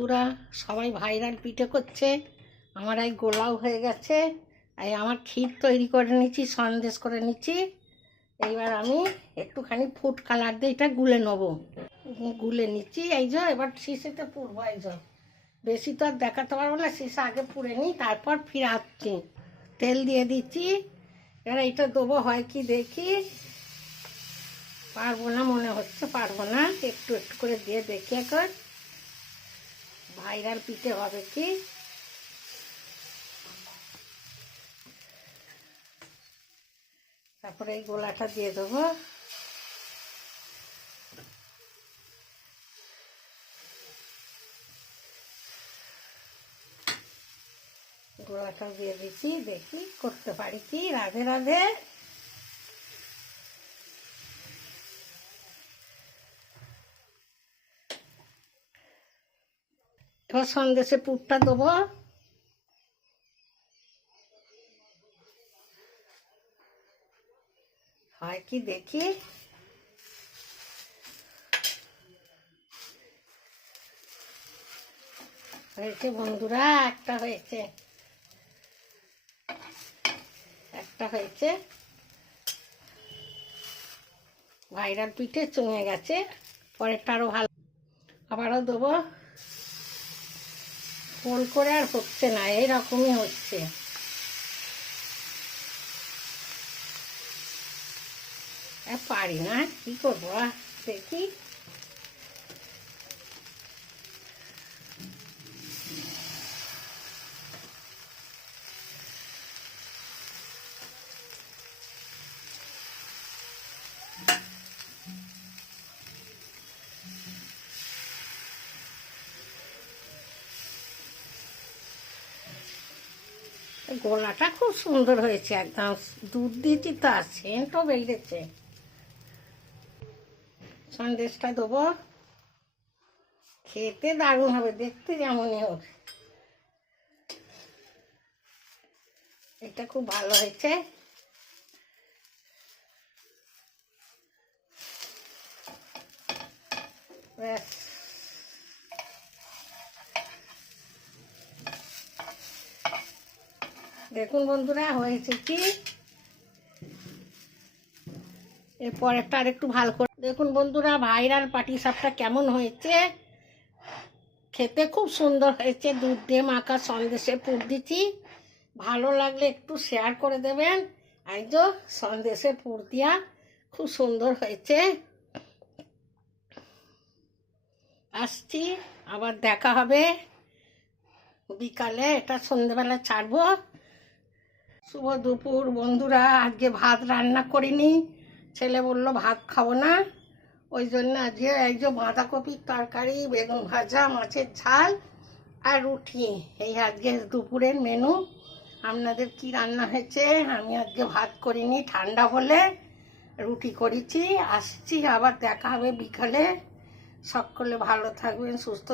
বন্ধুরা, সবাই ভাইরাল পিঠে করছে। আমার এই গোলাও হয়ে গেছে। এই আমার ক্ষীর তৈরি করে নিচ্ছি, সন্দেশ করে নিচ্ছি। এইবার আমি একটুখানি ফুড কালার দিয়ে এটা গুলে নেব। গুলে নিচ্ছি, এই যে এবার শিশেতে পুরবো এই যে। বেশি তো আর দেখাতে পারব না, শিশে আগে পুড়ে নিই, তারপর ফিরাচ্ছি। তেল দিয়ে দিচ্ছি। এবার এইটা দেবো, হয় কি দেখি। পারব না, মনে হচ্ছে পারব না। একটু একটু করে দিয়ে দেখি এখন ভাইরাল পিঠে হবে কি? তারপরে এই গোলাটা দিয়ে দেবো। গোলাটা দিয়ে দিচ্ছি, দেখি করতে পারি কি? রাধে রাধে। এবার সন্দেশে পুরটা দেবো। হয় কি দেখি? হয়েছে বন্ধুরা, একটা হয়েছে। একটা হয়েছে। ভাইরাল পিঠে চঙে গেছে, পরেরটা আরও ভালো। আবারও দেবো। ফোন করে আর হচ্ছে না এইরকমই হচ্ছে। পারি না কি করব দেখি। গোলাটা খুব সুন্দর হয়েছে একদম। দুধ দিয়েছি তো সেন্টও বেরিয়েছে সন্দেশটা দেবো। খেতে দারুণ হবে, দেখতে যেমনই হোক। এটা খুব ভালো হয়েছে। ব্যাস। দেখুন বন্ধুরা, হয়েছে কি? এরপরেরটা আর একটু ভালো করে দেখুন বন্ধুরা, ভাইরাল পাটি সাপটা কেমন হয়েছে? খেতে খুব সুন্দর হয়েছে, দুধ দিয়ে মাখা সন্দেশে পুর দিচ্ছি। ভালো লাগলে একটু শেয়ার করে দেবেন। এই যে সন্দেশে পুর দিয়া খুব সুন্দর হয়েছে। আসছি, আবার দেখা হবে। বিকালে, এটা সন্ধেবেলা ছাড়বো। শুভ দুপুর, বন্ধুরা। আজকে ভাত রান্না করিনি। ছেলে বলল, ভাত খাব না। ওই জন্য আজকে এই যে বাঁধাকপির তরকারি, বেগুন ভাজা, মাছের ঝাল আর রুটি। এই আজকে দুপুরের মেনু। আপনাদের কি রান্না হয়েছে? আমি আজকে ভাত করিনি, ঠান্ডা বলে রুটি করেছি। আসছি, আবার দেখা হবে বিকালে। সকলে ভালো থাকবেন, সুস্থ